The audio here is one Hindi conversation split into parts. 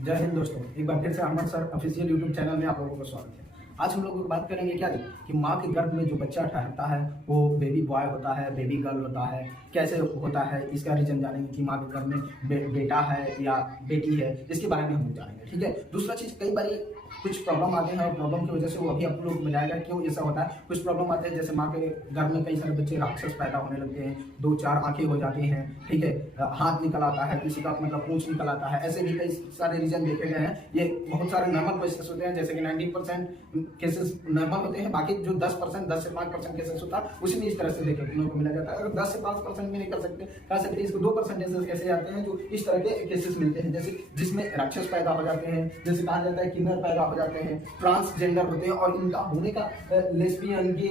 जय हिंद दोस्तों, एक बार फिर से Ahmed sir official YouTube channel में आप लोगों को स्वागत है। आज हम लोग बात करेंगे क्या कि माँ के गर्भ में जो बच्चा ठहरता है वो बेबी बॉय होता है, बेबी गर्ल होता है, कैसे होता है इसका रीजन जानेंगे कि माँ के गर्भ में बेटा है या बेटी है, इसके बारे में हम लोग जानेंगे। ठीक है। दूसरा चीज़, कई बार कुछ प्रॉब्लम आते हैं और प्रॉब्लम की वजह से वो अभी आप लोग मिलाएगा क्यों ऐसा होता है। कुछ प्रॉब्लम आते हैं जैसे माँ के गर्भ में कई सारे बच्चे राक्षस पैदा होने लगते हैं, 2-4 आंखें हो जाती हैं, ठीक है, हाथ निकल आता है, किसी का मतलब पूंछ निकल आता है, ऐसे भी कई सारे रीजन देखे गए हैं। ये बहुत सारे नॉर्मल केसेस होते हैं, जैसे कि 90% केसेस नॉर्मल होते हैं, बाकी जो 10% 10 से 5% केसेस होता है उसी में इस तरह से देखने को मिला जाता है। अगर 10 से 5% भी नहीं कर सकते इसको 2% केसेस कैसे आते हैं जो इस तरह के केसेस मिलते हैं, जैसे जिसमें राक्षस पैदा हो जाते हैं, जैसे कहा जाता है किन्नर पैदा हो जाते हैं, ट्रांसजेंडर होते हैं और इनका होने का लेस्बियन के,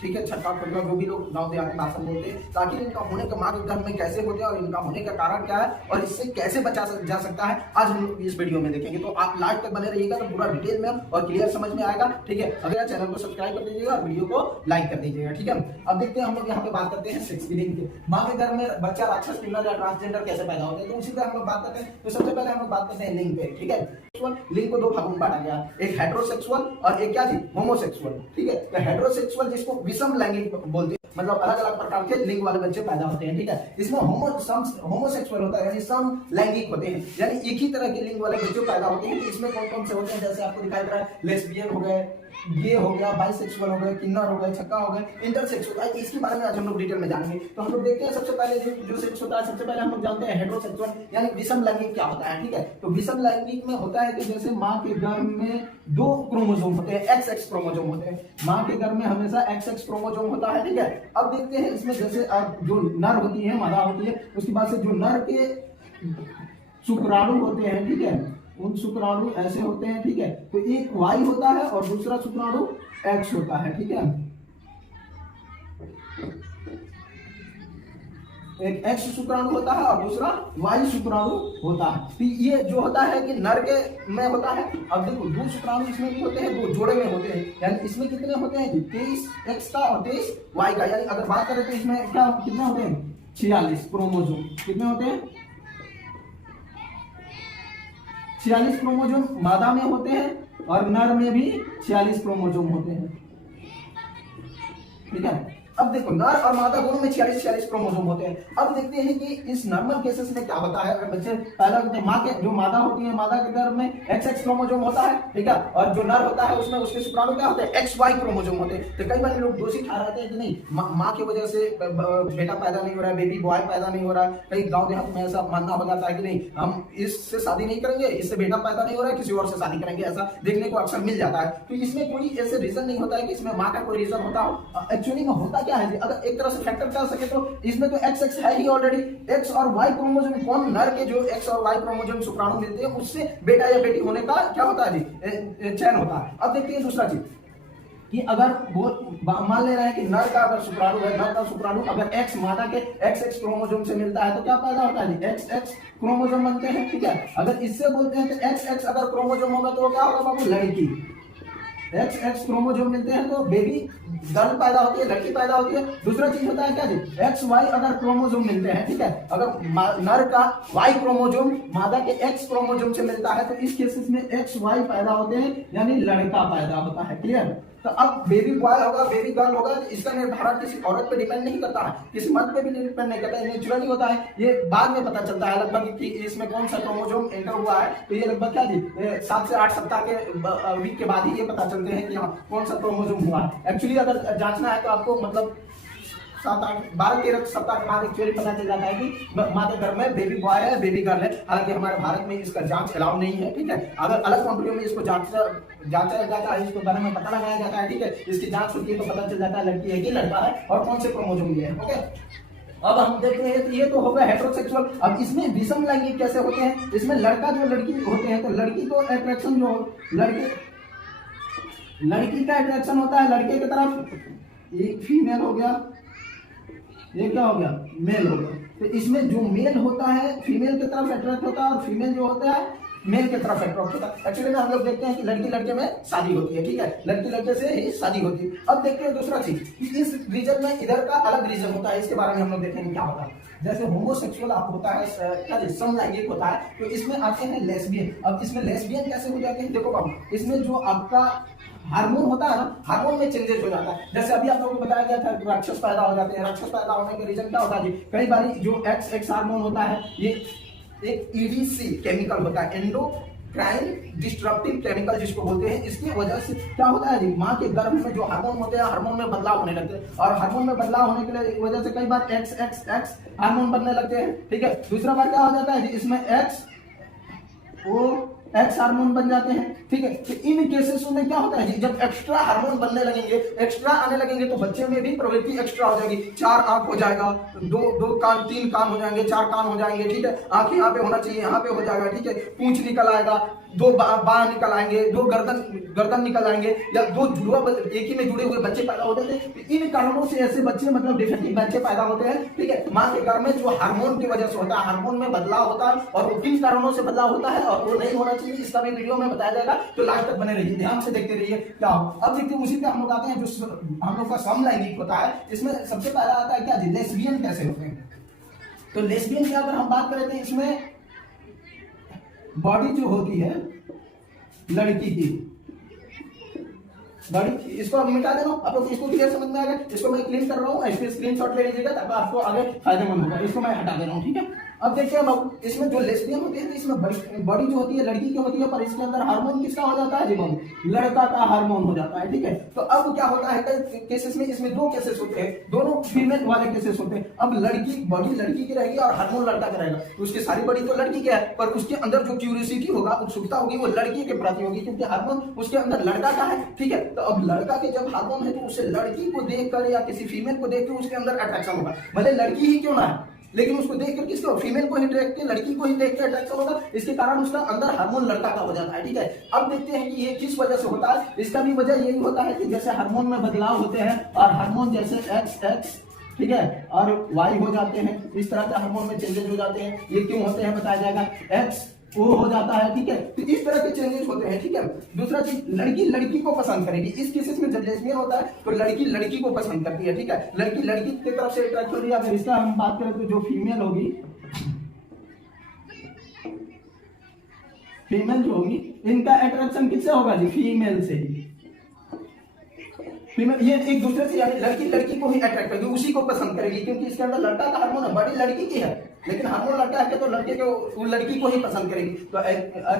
ठीक है, छठा फटका जो भी लोग गाँव देहात में भाषा बोलते हैं, ताकि इनका होने का माँ के गर्भ में कैसे होते हैं और इनका होने का कारण क्या है और इससे कैसे बचा जा सकता है, आज हम लोग इस वीडियो में देखेंगे। तो आप लास्ट तक बने रहिएगा तो पूरा डिटेल में और क्लियर समझ में आएगा। ठीक है, अगर चैनल को सब्सक्राइब कर दीजिएगा और वीडियो को लाइक कर दीजिएगा। ठीक है, अब देखते हैं हम लोग यहाँ पे बात करते हैं सेक्स फीलिंग की। माँ के गर्भ में बच्चा राक्षस, किन्नर या ट्रांसजेंडर कैसे पैदा होते हैं, तो उसी पर हम लोग बात करते हैं। तो सबसे पहले हम लोग बात करते हैं लिंग पे। ठीक है, लिंग को दो भागों में बांटा गया, एक हेटेरोसेक्सुअल और एक क्या थी, होमोसेक्सुअल। ठीक है, तो हेटेरोसेक्सुअल जिसको विषम लैंगिक बोलते हैं, मतलब अलग अलग प्रकार के लिंग वाले बच्चे पैदा होते हैं। ठीक है, इसमें होमोसेक्सुअल होता है यानी सम लैंगिक होते हैं, यानी एक ही तरह के लिंग वाले बच्चे पैदा होते हैं। इसमें कौन कौन से होते हैं, जैसे आपको दिखाई दे रहा है, लेस्बियन हो गए, गे हो गया, बाइसेक्सुअल हो गए, किन्नर हो गए, छक्का हो गए, इंटरसेक्स होता है। इसके बारे में आज हम लोग डिटेल में जानेंगे। तो हम लोग देखते हैं सबसे पहले जो सेक्स होता है, सबसे पहले हम लोग जानते हैं हेटेरोसेक्सुअल यानी विषम लैंगिक क्या होता है। ठीक है, तो विषम लैंगिक में होता है कि जैसे माँ के गर्भ में 2 क्रोमोसोम होते हैं, XX क्रोमोसोम होते हैं, माँ के गर्भ में हमेशा XX क्रोमोसोम होता है। ठीक है, अब देखते हैं इसमें जैसे अब जो नर होती है, मादा होती है, उसके बाद से जो नर के शुक्राणु होते हैं, ठीक है, उन शुक्राणु ऐसे होते हैं। ठीक है, तो एक Y होता है और दूसरा शुक्राणु X होता है। ठीक है, एक X शुक्राणु होता है और दूसरा Y शुक्राणु होता है। तो ये जो होता है कि नर के में होता है। अब देखो 2 शुक्राणु इसमें भी होते हैं, 2 जोड़े में होते हैं, यानी इसमें कितने होते हैं, 23 X का और 23 Y का। यानी अगर बात करें तो इसमें क्या कितने होते हैं, 46 क्रोमोसोम। कितने होते हैं, 46 क्रोमोसोम मादा में होते हैं और नर में भी 46 क्रोमोसोम होते हैं। ठीक है, अब देखो नर और मादा दोनों में 46 क्रोमोसोम होते हैं। अब देखते हैं कि इस नॉर्मल केसेस में क्या होता है। अगर बच्चे पैदा होते हैं, माँ के जो मादा होती है, मादा के गर्भ में XX क्रोमोसोम होता है। ठीक है, और जो नर होता है उसमें उसके शुक्राणु क्या होते हैं, XY क्रोमोसोम होते हैं। तो कई बार लोग दोषी ठहराते हैं कि नहीं, माँ की वजह से बेटा पैदा नहीं हो रहा है, बेबी बॉय पैदा नहीं हो रहा है। कई गाँव देहात में ऐसा मानना हो जाता है कि नहीं, हम इससे शादी नहीं करेंगे, इससे बेटा पैदा नहीं हो रहा है, किसी और से शादी करेंगे, ऐसा देखने को अक्सर मिल जाता है। तो इसमें कोई ऐसे रीजन नहीं होता है कि इसमें माँ का कोई रीजन होता हो। एक्चुअली में होता क्या है, अगर एक तरह से फैक्टर कर सके तो इसमें तो XX है ही ऑलरेडी। X और Y क्रोमोसोम, कौन नर के जो X और Y क्रोमोसोम शुक्राणु मिलते हैं उससे बेटा या बेटी होने का क्या होता है जी, चयन होता है। अब देखते हैं दूसरा चीज कि अगर वो मान ले रहे हैं कि नर का अगर शुक्राणु है, नर का शुक्राणु अगर X मादा के XX क्रोमोसोम से मिलता है तो क्या पैदा होता है जी, XX क्रोमोसोम बनते हैं। ठीक है, अगर इससे बोलते हैं तो XX अगर क्रोमोसोम होगा तो क्या होगा बाबू, लड़की। XX क्रोमोसोम मिलते हैं तो बेबी गर्ल पैदा होती है, लड़की पैदा होती है। दूसरा चीज होता है क्या जी, XY अगर क्रोमोसोम मिलते हैं, ठीक है, अगर नर का Y क्रोमोसोम मादा के X क्रोमोसोम से मिलता है तो इस केसेस में XY पैदा होते हैं, यानी लड़का पैदा होता है। क्लियर। तो अब बेबी बॉय होगा, बेबी गर्ल होगा, तो इसका निर्धारण किसी औरत पे डिपेंड नहीं करता है, किसी मर्द पे भी डिपेंड नहीं करता है, नेचुरली होता है। ये बाद में पता चलता है लगभग कि इसमें कौन सा क्रोमोसोम एंटर हुआ है। तो ये लगभग क्या जी, 7 से 8 सप्ताह के वीक के बाद ही ये पता चलते हैं कि हाँ कौन सा क्रोमोसोम हुआ है। एक्चुअली अगर जांचना है तो आपको मतलब 7-8-12-13 सप्ताह के बाद एक्चुअली पता चल जाता है कि माँ के गर्भ में बेबी बॉय है, बेबी गर्ल है। हालांकि हमारे भारत में इसका जांच अलाउ नहीं है। ठीक है, अगर अलग कंट्रियों में इसको जांचा जाता है, इसके बारे में पता लगाया जाता है। ठीक है, इसकी जांच होती है तो पता चल जाता है लड़की है कि लड़का है और कौन से क्रोमोसोम ये है। ओके, अब हम देखते हैं तो ये तो होगा हेटेरोसेक्सुअल। अब इसमें विषम लैंगिक कैसे होते हैं, इसमें लड़का जो लड़की होते हैं तो लड़की को अट्रैक्शन जो लड़की का अट्रैक्शन होता है लड़के की तरफ, एक फीमेल हो गया, ये क्या हो गया, मेल हो गया। तो इसमें जो मेल होता है फीमेल की तरफ अट्रैक्ट होता है और फीमेल जो होता है मेल की तरफ अट्रैक्ट होता है। एक्चुअली में हम लोग देखते हैं कि लड़की लड़के में शादी होती है, ठीक है, लड़की लड़के से ही शादी होती है। अब देखते हैं दूसरा चीज, इस रीजन में इधर का अलग रीजन होता है, इसके बारे में हम लोग देखेंगे क्या होता है। जैसे होमोसेक्सुअल आप होता है, क्या समलैंगिक होता है, तो इसमें आते हैं लेस्बियन। अब इसमें लेस्बियन कैसे हो जाते हैं, देखो बाबू, इसमें जो आपका हार्मोन होता है ना, हार्मोन में चेंजेस हो जाता है। जैसे अभी आप लोगों को बताया गया था राक्षस पैदा हो जाते हैं। राक्षस पैदा होने का रीजन क्या होता है जी, कई बार जो एक्स हार्मोन होता है, ये एक ईडीसी केमिकल होता है, एंडोक्राइन डिस्ट्रप्टिव केमिकल जिसको बोलते हैं। इसकी वजह से क्या होता है जी, माँ के गर्भ में जो हार्मोन होते हैं, हार्मोन में बदलाव होने लगते हैं, और हार्मोन में बदलाव होने के वजह से कई बार एक्स हार्मोन बनने लगते हैं, ठीक है। दूसरा बार क्या हो जाता है जी, इसमें एक्स हार्मोन बन जाते हैं, ठीक है। तो इन केसेस में क्या होता है जी, जब एक्स्ट्रा हार्मोन बनने लगेंगे, एक्स्ट्रा आने लगेंगे, तो बच्चे में भी प्रवृत्ति एक्स्ट्रा हो जाएगी। 4 आंख हो जाएगा, दो कान, 3 कान हो जाएंगे, 4 कान हो जाएंगे, ठीक है। आंख यहाँ पे होना चाहिए, यहाँ पे हो जाएगा, ठीक है। पूंछ निकल आएगा, 2 बाँह निकल आएंगे, 2 गर्दन निकल आएंगे, या 2 जुड़वा एक ही में जुड़े हुए बच्चे पैदा होते हैं। इन कारणों से ऐसे बच्चे मतलब डिफेक्टिव बच्चे पैदा होते हैं, ठीक है। माँ के गर्भ में जो हार्मोन की वजह से होता है, हार्मोन में बदलाव होता है, और वो किन कारणों से बदलाव होता है और वो नहीं होना चाहिए, इसका भी वीडियो में बताया जाएगा, तो लास्ट तक बने रहिए, ध्यान से देखते रहिए क्या हो। अब देखते हैं उसी पे हम लोग आते हैं, जो हम लोग का समलैंगिक होता है, इसमें सबसे पहला आता है क्या जी, लेस्बियन कैसे होते हैं। तो लेस्बियन की अगर हम बात करें तो इसमें बॉडी जो होती है लड़की की बॉडी, इसको अब मिटा दे रहा हूं, आप लोग इसको क्लियर समझ में आ गया। इसको मैं क्लीन कर रहा हूं, इसके स्क्रीनशॉट ले लीजिएगा ताकि आपको आगे फायदेमंद होगा। इसको मैं हटा दे रहा हूं, ठीक है। अब देखिए अब इसमें जो लेस्बियन होते हैं, तो इसमें बॉडी जो होती है लड़की की होती है, पर इसके अंदर हार्मोन किसका हो जाता है जीवन, लड़का का हार्मोन हो जाता है, ठीक है। तो अब क्या होता है, कई केसेस में इसमें 2 केसेस होते हैं, दोनों फीमेल वाले केसेस होते हैं। अब लड़की बॉडी लड़की की रहेगी और हार्मोन लड़का का रहेगा, तो उसकी सारी बॉडी तो लड़की की है, पर उसके अंदर जो क्यूरियोसिटी होगा, उत्सुकता होगी, वो लड़की के प्रति होगी, क्योंकि हार्मोन उसके अंदर लड़का का है, ठीक है। तो अब लड़का के जब हार्मोन है, तो उसे लड़की को देखकर या किसी फीमेल को देखकर उसके अंदर अट्रैक्शन होगा, भले लड़की ही क्यों ना है, लेकिन उसको देखकर किसको, फीमेल को ही देख के, लड़की को ही देख के अट्रैक्शन होगा। इसके कारण उसका अंदर हार्मोन लड़का का हो जाता है, ठीक है। अब देखते हैं कि ये किस वजह से होता है। इसका भी वजह यही होता है कि जैसे हार्मोन में बदलाव होते हैं, और हार्मोन जैसे एक्स, ठीक है, और वाई हो जाते हैं, इस तरह के हार्मोन में चेंजेस हो जाते हैं। ये क्यों होते हैं बताया जाएगा, एक्स वो हो जाता है, ठीक है। तो इस तरह के चेंजेस होते हैं, ठीक है। दूसरा चीज, लड़की लड़की को पसंद करेगी। इस केसेस में जब लेस्बियन होता है तो लड़की लड़की को पसंद करती है, ठीक है। लड़की लड़की की तरफ से अट्रैक्ट हो रही है। अगर इसका हम बात करें तो जो फीमेल होगी, फीमेल जो होगी, इनका अट्रैक्शन किससे होगा जी, फीमेल से ही। फीमेल ये एक दूसरे से, यानी लड़की लड़की को ही अट्रैक्ट करेगी, उसी को पसंद करेगी, क्योंकि इसके अंदर लड़का का हार्मोन है, बॉडी लड़की की है, लेकिन हार्मोन लड़का है तो लड़के को लड़की को ही पसंद करेगी। तो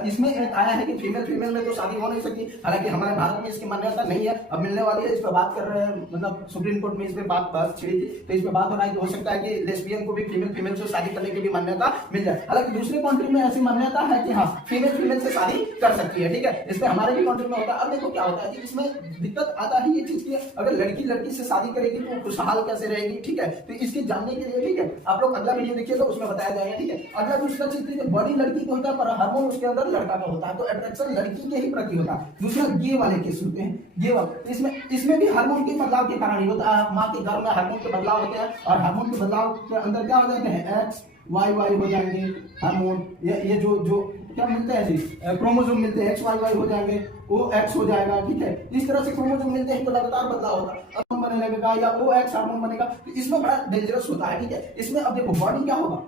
इसमें आया है कि फीमेल में तो शादी हो नहीं सकती। हालांकि हमारे भारत में इसकी मान्यता नहीं है, अब मिलने वाली है, इस पर बात कर रहे हैं, मतलब सुप्रीम कोर्ट में इस पर बात छिड़ी थी, तो इस पर बात हो रहा है कि हो सकता है कि लेस्बियन को भी फीमेल से शादी करने की भी मान्यता मिल जाए। हालांकि दूसरे कंट्री में ऐसी मान्यता है कि हाँ, फीमेल से शादी कर सकती है, ठीक है। इस पर हमारे भी कंट्री में होता है। अब देखो क्या होता है कि इसमें दिक्कत आता है ये चीज की, अगर लड़की लड़की से शादी करेगी तो खुशहाल कैसे रहेगी, ठीक है। तो इसके जानने के लिए, ठीक है, आप लोग अगला वीडियो देखिए तो उसमें बताया जाएगा, ठीक है। अगला दूसरा चीज, बॉडी लड़की को होता है पर हार्मोन उसके अंदर लड़का का होता है, तो अट्रैक्शन लड़की के ही प्रति होता है। दूसरा गे वाले केस होते हैं, गे वाले, इसमें भी हार्मोन के बदलाव के कारण ही होता है। माँ के गर्भ में हार्मोन के बदलाव होते हैं, और हार्मोन के बदलाव के अंदर क्या हो जाते हैं, एक्स वाई हो जाएंगे हार्मोन, ये जो क्या मिलते हैं जी, क्रोमोसोम मिलते हैं, एक्स वाई हो जाएंगे, ओ एक्स हो जाएगा, ठीक है। इस तरह से क्रोमोसोम मिलते हैं तो लगातार बदलाव होगा, अब बनने लगेगा या ओ एक्स हार्मोन बनेगा, तो इसमें बड़ा डेंजरस होता है, ठीक है। इसमें अब देखो बॉडी क्या होगा,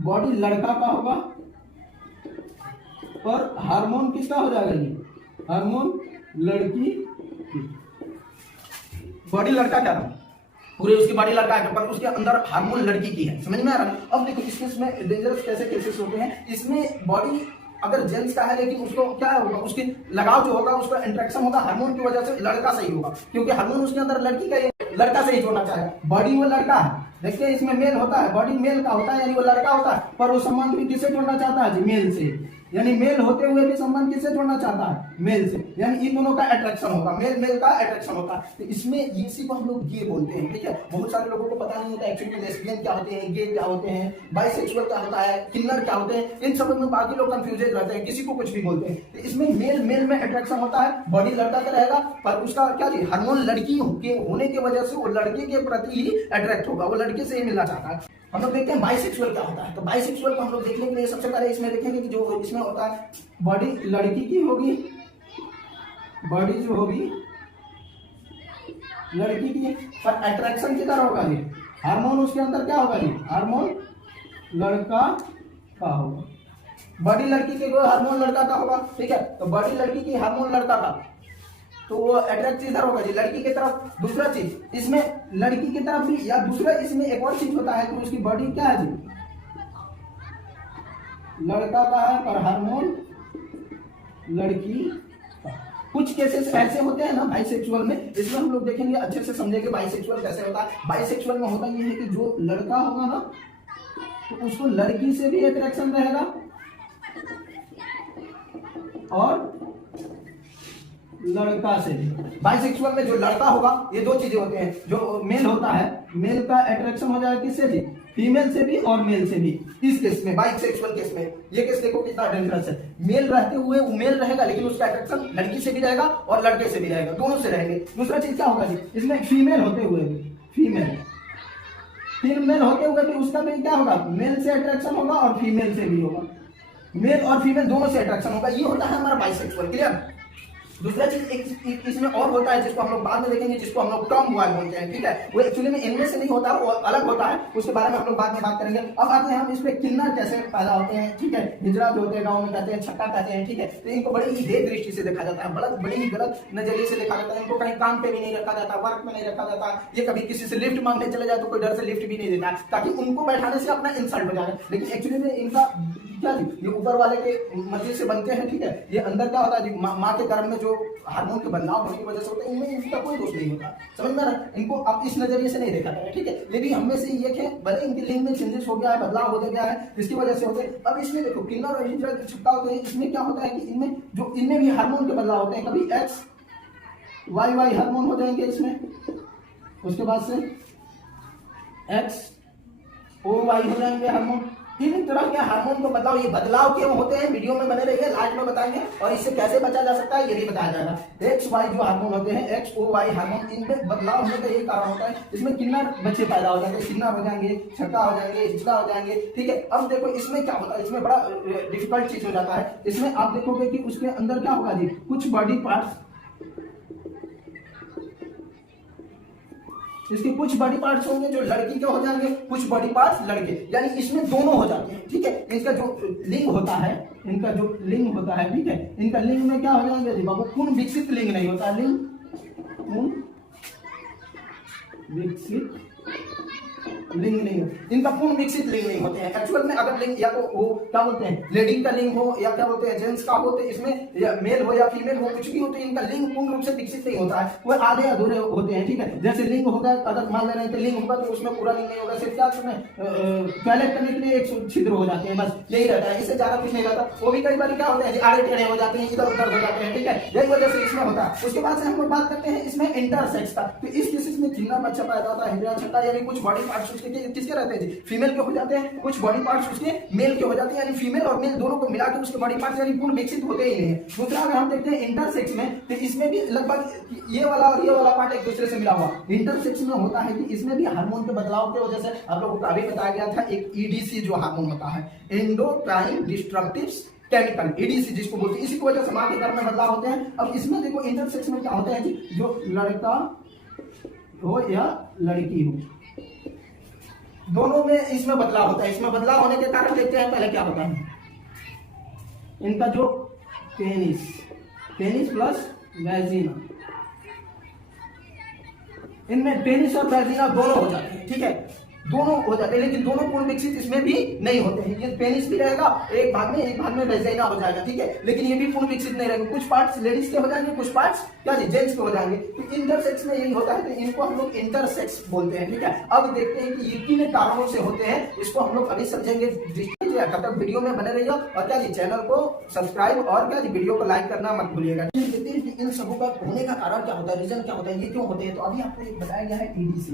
बॉडी लड़का का होगा, और हार्मोन किसका हो जाएगा जी, हार्मोन लड़की, बॉडी लड़का क्या था, पूरे उसकी बॉडी लड़का है, पर उसके अंदर हार्मोन लड़की की है, समझ में आ रहा है। अब देखो इस केस में डेंजरस कैसे केसेस होते हैं, इसमें बॉडी अगर जेंट्स का है, लेकिन उसको क्या होगा, उसकी लगाव जो होगा, उसका इंट्रैक्शन होगा हार्मोन की वजह से लड़का सही होगा, क्योंकि हार्मोन उसके अंदर लड़की का, लड़का से ही जोड़ना चाहेगा। बॉडी वो लड़का है, देखिए इसमें मेल होता है, बॉडी मेल का होता है, यानी वो लड़का होता है, पर वो संबंध भी किससे जोड़ना चाहता है जी, मेल से, यानी मेल होते हुए भी संबंध किससे जोड़ना चाहता है, मेल से, यानी इन दोनों का अट्रैक्शन होगा, मेल का अट्रैक्शन होता है। तो इसमें इसी को हम लोग गे बोलते हैं, ठीक है। बहुत सारे लोगों को पता नहीं होता एक्चुअली लेस्बियन क्या होते हैं, गे क्या होते हैं, बाइसेक्सुअल क्या होता है, किन्नर क्या होते हैं, इन सब में बाकी लोग कंफ्यूज रहते हैं, किसी को कुछ भी बोलते हैं। तो इसमें मेल में अट्रैक्शन होता है, बॉडी लड़का का रहेगा, पर उसका क्या हार्मोन लड़की के होने की वजह से वो लड़के के प्रति ही अट्रैक्ट होगा, वो लड़की लड़के से ही मिलना चाहता है। हम लोग देखते हैं बाइसेक्सुअल क्या होता है। तो बाइसेक्सुअल को हम लोग देखने के लिए सबसे पहले इसमें देखेंगे कि जो इसमें होता है बॉडी लड़की की होगी, बॉडी जो होगी लड़की की, पर अट्रैक्शन किधर होगा जी, हार्मोन उसके अंदर क्या होगा जी, हार्मोन लड़का का होगा। बॉडी लड़की के हार्मोन लड़का का होगा, ठीक है। तो बॉडी लड़की की हार्मोन लड़का का, तो वो अट्रैक्ट इधर होगा जी लड़की की तरफ। दूसरा चीज इसमें लड़की की तरफ भी, या दूसरा इसमें एक और चीज होता है कि उसकी बॉडी क्या है जी, लड़का का है पर हार्मोन लड़की का। कुछ केसेस ऐसे होते हैं ना बाइसेक्सुअल में, इसमें हम लोग देखेंगे, अच्छे से समझेंगे बाइसेक्सुअल कैसे होता है। बाइसेक्सुअल में होता ये है कि जो लड़का होगा ना तो उसको लड़की से भी अट्रैक्शन रहेगा और लड़का से भी। बाइसेक्सुअल में जो लड़का होगा, ये दो चीजें होते हैं, जो मेल होता है मेल का अट्रैक्शन हो जाएगा किससे भी, फीमेल से भी और मेल से भी। इस केस में बाइसेक्सुअल केस में ये केस देखो कितना डेंजरस है। मेल रहते हुए वो मेल रहेगा लेकिन उसका अट्रैक्शन लड़की से भी रहेगा और लड़के से भी रहेगा, दोनों से रहेंगे। दूसरा चीज क्या होगा जी, इसमें फीमेल होते हुए भी, फीमेल होते हुए भी उसका भी क्या होगा, मेल से अट्रैक्शन होगा और फीमेल से भी होगा, मेल और फीमेल दोनों से अट्रैक्शन होगा। ये होता है हमारा बाइसेक्सुअल, क्लियर। दूसरा चीज इसमें और होता है जिसको हम लोग बाद में देखेंगे, जिसको हम लोग टर्म बॉय बोलते हैं, ठीक है। वो एक्चुअली में इनमें से नहीं होता, वो अलग होता है, उसके बारे में हम लोग बाद में बात करेंगे। अब आते हैं हम इस पे किन्नर कैसे पैदा होते हैं, ठीक है। हिजड़ा जो होते हैं गाँव में कहते हैं, छक्का कहते हैं, ठीक है। तो इनको बड़ी ही भेद दृष्टि से देखा जाता है, बड़ी ही गलत नजरिए से देखा जाता है। इनको कहीं काम पे भी नहीं रखा जाता, वर्क में नहीं रखा जाता। ये कभी किसी से लिफ्ट मांगने चले जाए तो कोई डर से लिफ्ट भी नहीं देता ताकि उनको बैठाने से अपना इंसल्ट हो जाए। लेकिन एक्चुअली में इनका क्या जी, ये ऊपर वाले के मर्जी से बनते हैं, ठीक है। ये अंदर क्या होता है, माँ के गर्भ में जो हार्मोन के बदलाव होने की वजह से होते हैं, इनमें इनका कोई दोष नहीं होता, समझ में आ रहा है। इनको आप इस नजरिए से नहीं देखा जाए, ठीक है। लेकिन हम में से ये है भले इनके लिंग में चेंजेस हो गया है, बदलाव हो गया है, जिसकी वजह से होते हैं। अब इसमें देखो किन्नर और हिजड़ा छक्का होते हैं, इसमें क्या होता है कि इनमें भी हार्मोन के बदलाव होते हैं। कभी एक्स वाई हार्मोन हो जाएंगे इसमें, उसके बाद से एक्स ओ वाई हो जाएंगे हार्मोन। तीन तरह के हार्मोन को बदलाव, ये बदलाव क्यों होते हैं वीडियो में बने रहिए, लास्ट में बताएंगे। और इससे कैसे बचा जा सकता है ये भी बताया जाएगा। एक्स वाई जो हार्मोन होते हैं, एक्स ओ वाई हार्मोन, इनमें बदलाव होने का यही कारण होता है। इसमें किन्नर बच्चे पैदा हो जाएंगे, किन्नर हो जाएंगे, छक्का हो जाएंगे, हिजड़ा हो जाएंगे, ठीक है। अब देखो इसमें क्या होता है, इसमें बड़ा डिफिकल्ट चीज हो जाता है। इसमें आप देखोगे कि उसके अंदर क्या होगा जी, कुछ बॉडी पार्ट्स, इसके कुछ बॉडी पार्ट्स होंगे जो लड़की के हो जाएंगे, कुछ बॉडी पार्ट्स लड़के, यानी इसमें दोनों हो जाते हैं, ठीक है। इनका जो लिंग होता है, ठीक है, इनका लिंग में क्या हो जाएंगे जी बाबू, पूर्ण विकसित लिंग नहीं होता, लिंग पूर्ण विकसित लिंग नहीं हो, इनका पूर्ण विकसित लिंग नहीं होते हैं। एक्चुअल में अगर लिंग या तो वो क्या बोलते हैं लेडी का लिंग हो या क्या बोलते हैं जेंट्स का हो, तो इसमें या मेल हो या फीमेल हो, कुछ भी हो, तो इनका लिंग पूर्ण रूप से विकसित नहीं होता है, वो आधे अधूरे होते हैं, ठीक है। जैसे लिंग होगा, अगर मान लेना है लिंग होगा तो उसमें पूरा लिंग नहीं होगा, सिर्फ क्या उसमें टॉयलेट करने के लिए एक छिद्र हो जाते हैं, बस यही रहता है, इससे ज्यादा कुछ नहीं रहता। वो भी कई बार क्या होते हैं आड़े टेढ़े हो जाते हैं, इधर उधर हो जाते हैं, ठीक है, यही वजह से इसमें होता है। उसके बाद से हम लोग बात करते हैं इसमें इंटरसेक्स का। तो इस केसेस में किन्नर बच्चा पैदा होता है, हिजड़ा छक्का, यानी कुछ बॉडी पार्ट्स किसके रहते हैं जी, फीमेल के हो जाते हैं, कुछ बॉडी पार्ट्स उसके मेल के हो जाते हैं, यानी फीमेल और मेल दोनों को मिला के उसके बॉडी पार्ट्स यानी पूर्ण विकसित होते ही नहीं है। दूसरा अगर हम देखते हैं इंटरसेक्स में, तो इसमें भी लगभग ये वाला और ये वाला पार्ट एक दूसरे से मिला हुआ। इंटरसेक्स में होता है कि इसमें भी हार्मोन के बदलाव की वजह से, आप लोगों को अभी बताया गया था, एक ईडीसी जो हार्मोन होता है, एंडोक्राइन डिस्ट्रप्टिव केमिकल, ईडीसी जिसको बोलते हैं, इसी की वजह से मां के गर्भ में बदलाव होते हैं। अब इसमें देखो इंटरसेक्स में क्या होता है कि जो लड़का हो या लड़की हो, दोनों में इसमें बदलाव होता है। इसमें बदलाव होने के कारण देखते हैं पहले क्या होता है, इनका जो पेनिस प्लस वैजिना, इनमें पेनिस और वैजिना दोनों हो जाते हैं, ठीक है, दोनों हो जाते हैं, लेकिन दोनों पूर्ण विकसित इसमें भी नहीं होते हैं। ये पेनिस भी रहेगा एक भाग में वैजाइना हो जाएगा, ठीक है, लेकिन ये भी पूर्ण विकसित नहीं रहेंगे। कुछ पार्ट्स लेडीज के हो जाएंगे, कुछ पार्ट्स क्या जी जेंट्स के हो जाएंगे। तो इंटरसेक्स में यही होता है, तो इनको हम लोग इंटरसेक्स बोलते हैं, ठीक है। अब देखते हैं कि ये किन कारणों से होते हैं, इसको हम लोग अभी समझेंगे। तब तक वीडियो में बने रहिए और क्या जी चैनल को सब्सक्राइब और क्या जी वीडियो को लाइक करना मत भूलिएगा। देखते हैं कि इन सबों का होने का कारण क्या होता है, रीजन क्या होता है, ये क्यों होते हैं। तो अभी आपको बताया गया है ईडीसी,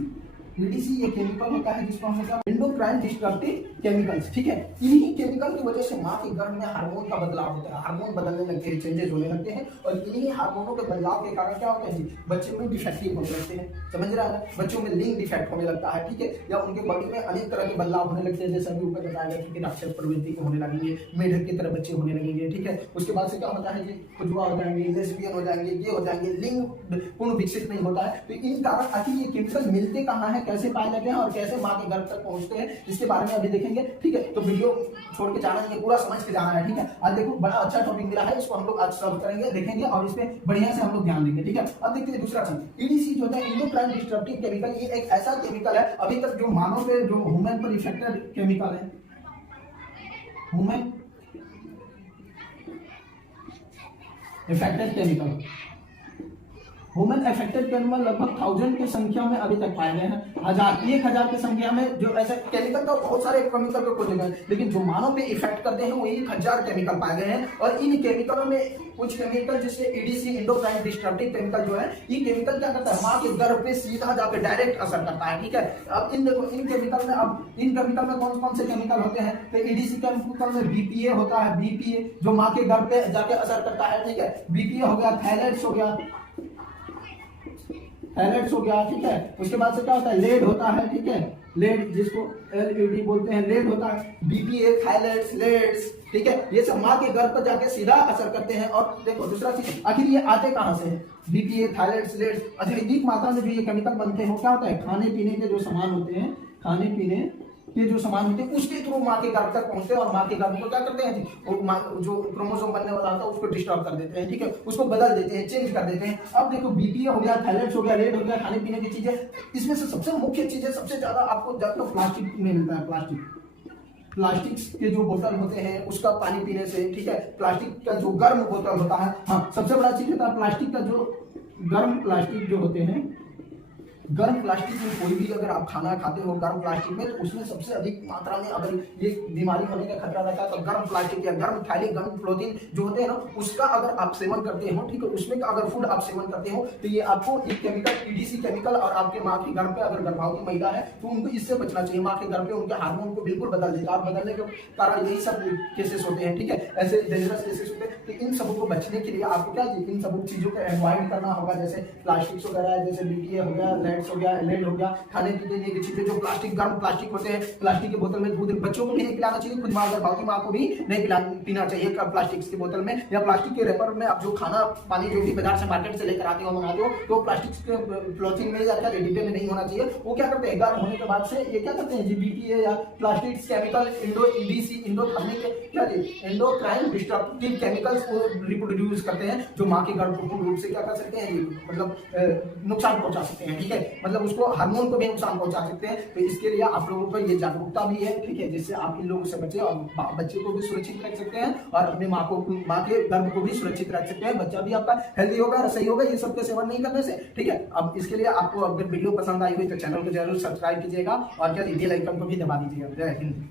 ईडीसी ये केमिकल होता है जिसको हम एंडोक्राइन डिस्ट्रक्टिव केमिकल्स, ठीक है। इन्हीं केमिकल की वजह से माँ के गर्भ में हार्मोन का बदलाव होता है, हार्मोन बदलने लगते हैं, चेंजेस होने लगते हैं, और इन्हीं हार्मोनों के बदलाव के कारण क्या होता है जी, बच्चे में डिफेक्टिव होने लगते हैं, समझ रहा है, बच्चों में लिंग डिफेक्ट होने लगता है, ठीक है, या उनके बॉडी में अनेक तरह के बदलाव होने लगते हैं, जैसे अभी ऊपर बताया गया कि राक्षस प्रवृत्ति के होने लगेंगे, मेढक की तरह बच्चे होने लगेंगे, ठीक है। उसके बाद से क्या होता है जी, खुजवा हो जाएंगे, लेस्बियन हो जाएंगे, ये हो जाएंगे, लिंग पूर्ण विकसित नहीं होता है। तो इन कारण आखिर ये केमिकल मिलते कहाँ हैं, कैसे पाए जाते हैं और कैसे माँ के गर्भ तक पहुंचते हैं, इसके बारे में अभी देखेंगे, ठीक है। तो वीडियो छोड़ के जाना नहीं, पूरा समझ के जाना है, ठीक है। आज देखो बड़ा अच्छा टॉपिक मिला है, इसको हम लोग आज सॉल्व करेंगे, देखेंगे और इस पे बढ़िया से हम लोग ध्यान देंगे, ठीक है। अब देखते हैं दूसरा चीज, ईडीसी जो है एंडोक्राइन डिस्ट्रक्टिव केमिकल, ये एक ऐसा केमिकल है अभी तक जो मानव पे, जो ह्यूमन पर इफेक्टेड केमिकल है, human affected chemical, human affected chemical लगभग 1000 की संख्या में अभी तक पाए गए हैं, 1000 की संख्या में जो ऐसे केमिकल तो बहुत सारे केमिकल को खोजे गए, लेकिन जो मानव पे इफेक्ट करते हैं वो 1000 केमिकल पाए गए हैं। और इन केमिकलों में कुछ केमिकल जैसे ईडीसी एंडोक्राइन डिस्ट्रक्टिव केमिकल जो है, ये केमिकल क्या करता है, माँ के गर्भ पे सीधा जाकर डायरेक्ट असर करता है, ठीक है। अब इन देखो इन केमिकल में कौन कौन से केमिकल होते हैं, तो ईडीसी केमिकल में बीपीए होता है, बीपीए जो माँ के गर्भ पे जाके असर करता है, ठीक है। बीपीए हो गया, थायराइड्स हो गया, थायराइड्स हो गया, ठीक है। उसके बाद से क्या होता है, लेड होता है, ठीक है, लेड जिसको एलईडी बोलते हैं, लेड होता है, बीपीए, थायराइड्स, लेड्स, ठीक है। ये सब माँ के गर्भ पर जाके सीधा असर करते हैं। और देखो दूसरा चीज, आखिर ये आते कहाँ से हैं, बीपीए, थायराइड्स, लेड्स, अधिक मात्रा में जो ये केमिकल बनते हैं वो क्या होता है, खाने पीने के जो सामान होते हैं, खाने पीने के जो सामान होते हैं उसके थ्रू माँ के गर्भ तक पहुंचते हैं, और माँ के गर्भ को क्या करते हैं जी, जो क्रोमोसोम बनने वाला होता है उसको डिस्टर्ब कर देते हैं, ठीक है, उसको बदल देते हैं, चेंज कर देते हैं। अब देखो बीपीए हो गया, थायराइड्स हो गया, लेड हो गया, खाने पीने की चीजें, इसमें से सबसे मुख्य चीजें सबसे ज्यादा आपको प्लास्टिक में मिलता है, प्लास्टिक के जो बोतल होते हैं उसका पानी पीने से, ठीक है। प्लास्टिक का जो गर्म बोतल होता है, हाँ सबसे बड़ा चीज होता है प्लास्टिक का जो गर्म प्लास्टिक जो होते हैं, गर्म प्लास्टिक में कोई भी अगर आप खाना खाते हो गर्म प्लास्टिक में, तो उसमें सबसे अधिक मात्रा में अगर ये बीमारी होने का खतरा रहता है, तो गर्म प्लास्टिक या गर्म थैली, गर्म पॉलीथीन जो होते हैं ना, उसका अगर आप सेवन करते हो, ठीक है, उसमें का अगर फूड आप सेवन करते हो, तो ये आपको एक केमिकल ईडीसी केमिकल, और आपके माँ के गर्भ पे अगर गर्भवती महिला है तो उनको इससे बचना चाहिए। माँ के गर्भ पे उनके हार्मोन को बिल्कुल बदल देगा, और बदलने के कारण यही सब केसेस होते हैं, ठीक है, ऐसे डेंजरस केसेस होते हैं। तो इन सब को बचने के लिए आपको क्या, इन सब चीजों को अवॉइड करना होगा, जैसे प्लास्टिक वगैरह, जैसे बीपीए हो गया, लेड्स हो गया, लेड हो गया, खाने पीने की चीजें जो प्लास्टिक, गर्म प्लास्टिक होते हैं, प्लास्टिक की बोतल में दूध बच्चों को भी नहीं पिलाना चाहिए, खुद गर्भवती माँ को भी नहीं पीना चाहिए प्लास्टिक की बोतल में, या प्लास्टिक के रेपर में आप जो खाना पानी जो भी बाजार से मार्केट से लेकर आते हो, मंगाते हो, तो प्लास्टिक के पॉलीथीन में या डिब्बे में नहीं होना चाहिए। वो क्या करते हैं, गर्म होने के बाद से ये क्या करते हैं जी, बीपीए या plastic chemical, EDC, endocrine destructive chemicals को रिप्रोड्यूस करते हैं, जो माँ के गर्भ को पूर्ण रूप से क्या कर सकते हैं, मतलब नुकसान पहुंचा सकते हैं, ठीक है, मतलब उसको हार्मोन को भी नुकसान पहुंचा सकते हैं। तो इसके लिए आप लोगों को ये जागरूकता भी है, ठीक है, जिससे आप इन लोगों से बचे और बच्चे को भी सुरक्षित रख सकते हैं, और अपने माँ के गर्भ को भी सुरक्षित रख सकते हैं, बच्चा भी आपका हेल्दी होगा, सही होगा, ये सब के सेवन नहीं करने से, ठीक है। अब इसके लिए आपको अगर वीडियो पसंद आई हुई तो चैनल को जरूर सब्सक्राइब कीजिएगा, और क्या बेल आइकन को भी दबा दीजिएगा। जय हिंद।